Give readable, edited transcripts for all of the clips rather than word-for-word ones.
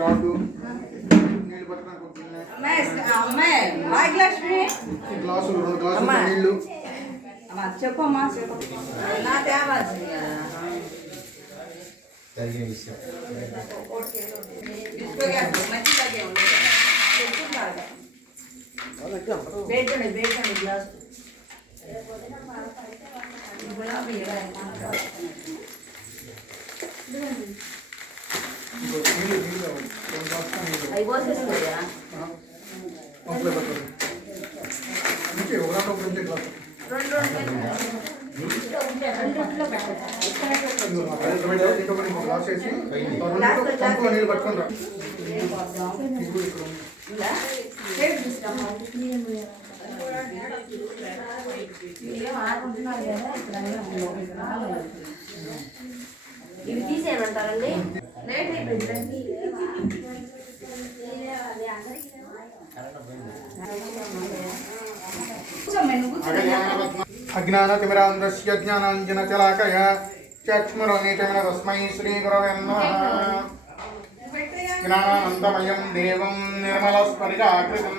రాదు భాగ్యలక్ష్మి గ్లాసులు 2 గ్లాసులు నీళ్లు చెప్పమ్మా చెప్పు నా తేవాలి జరిగే విషయం బేటండి గ్లాస్ అయిపోతుందా నీళ్ళు పట్టుకుంటా ఇవి తీసేయమంటారండి అజ్ఞానతిమిరాంధ్రస్య జ్ఞానాంజనశలాకయ చక్షురున్మిలితం తస్మై శ్రీగురవే నమః. జ్ఞానానందమయం దేవం నిర్మలస్ఫటికాకృతిం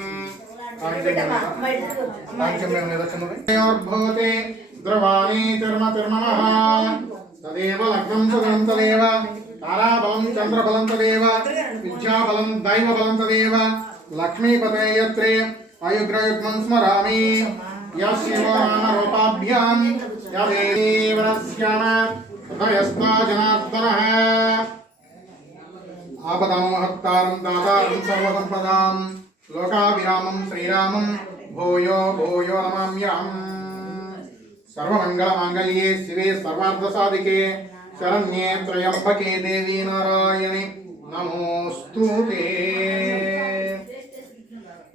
భవతే ద్రవాణి తిర్మతిర్మణః తదేవ లగ్నం సుగం తదేవ తారాబలం చంద్రబలం తదేవ విద్యాబలం దైవబలం తదేవ లక్ష్మీపతే యత్రే ఆయుగ్రయుగ్మం స్మరామి యశివానామరూపాభ్యాం యదేవరస్యామ హృదయస్థా జనార్దనః ఆపదామహత్తారం దాతారం సర్వసంపదాం లోకాభిరామం శ్రీరామం భూయో భూయో నమామ్యహం. సర్వమంగళమాంగళ్యే శివే సర్వార్థసాధికే శరణ్యే త్రయంబకే దేవీ నారాయణి నమోస్తుతే.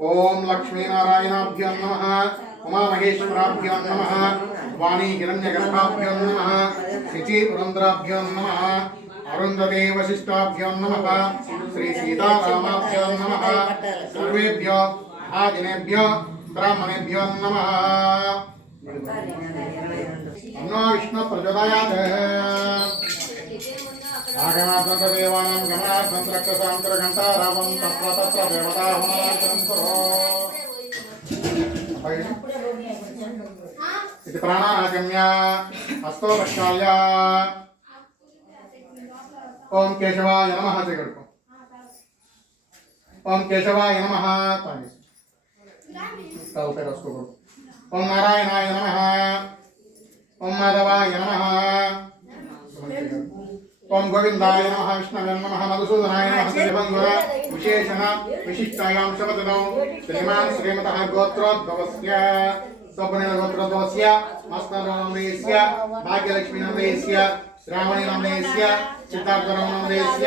ఓం లక్ష్మీనారాయణాభ్యో నమః, ఉమామహేశ్వరాభ్యో నమః, వాణీ హిరణ్యగర్భాభ్యో నమః, శచీ పురంధ్రాభ్యో నమః, అరుంధతే వశిష్టాభ్యో నమః, శ్రీ సీతారామాభ్యో నమః. సర్వేభ్యో మహాజనేభ్యో బ్రాహ్మణేభ్యో నమః. అన్నో విష్ణు ప్రచోదయాత్. ఆగమాద్దేవానాం గమనార్థం రక్తసాంతరఘంటారావం తత్ర తత్ర దేవతాహునార్చనం కురో. ఇది ప్రాణానాగమ్య హస్తో ప్రక్షాళ్య. ఓం కేశవాయ నమః చేయగలుగుతాం. ఓం కేశవాయ నమః తాగి రాసుకోకూడదు. ఓం నారాయణాయ నమః. ఓం మాధవాయ నమః. ఓం గోవిందాయ నమః. విష్ణవే నమః. మధుసూదనాయ నమః. శ్రీబంధుర విశేషణ విశిష్టాయాం శపథం శ్రీమాన్ శ్రీమతః గోత్రోద్భవస్య స్వప్నేన గోత్రోద్భవస్య మస్తనోమేస్య భాగ్యలక్ష్మీనందేస్య శ్రావణీనందేస్య సిద్ధార్థనందేస్య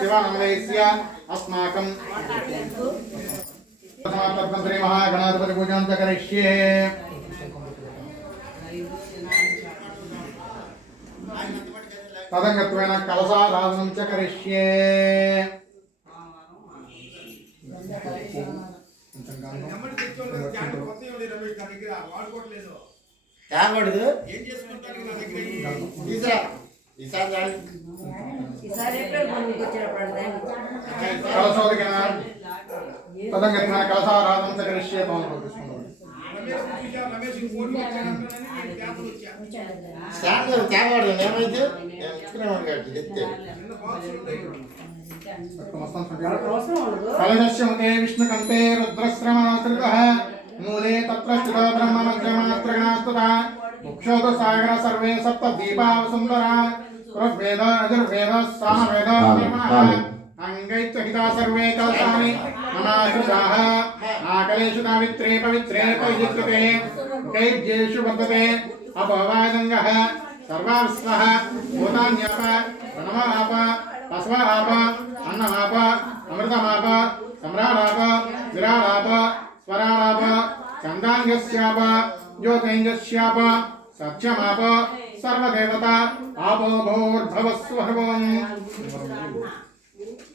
శివానందేస్య అస్మాకం శ్రీ మహాగణాధిపతి పూజాం చ కరిష్యే. తదంగత్వేన కలశారాధనం చ కరిష్యే. తదంగత్వేన కలశారాధనం చ కరిష్యే. కలశస్యముతే విష్ణుకంఠే రుద్రశ్రవణాశ్రితః మూలే తత్ర స్థితో బ్రహ్మమధ్యమాత్రగణాస్తుతః ముక్షోద సాగర సర్వే సప్త దీపావసుందరా ఋగ్వేద యజుర్వేద సామవేద నిర్మణః అంగైశ్చ హితా సర్వే కలశాని నమాశ్రితాః ఆకలేషు పవిత్రే పవిత్రే పవిత్రే కైజ్యేషు వర్తతే అపవాదంగః సర్వాస్వః భూతాన్యాప ప్రణవాప పస్వాప అన్నమాప అమృతమాప సమ్రాడాప విరాడాప స్వరాడాప చందాంగస్యాప జ్యోతింగస్యాప సత్యమాప సర్వదేవత ఆపో భోర్భవస్వహవం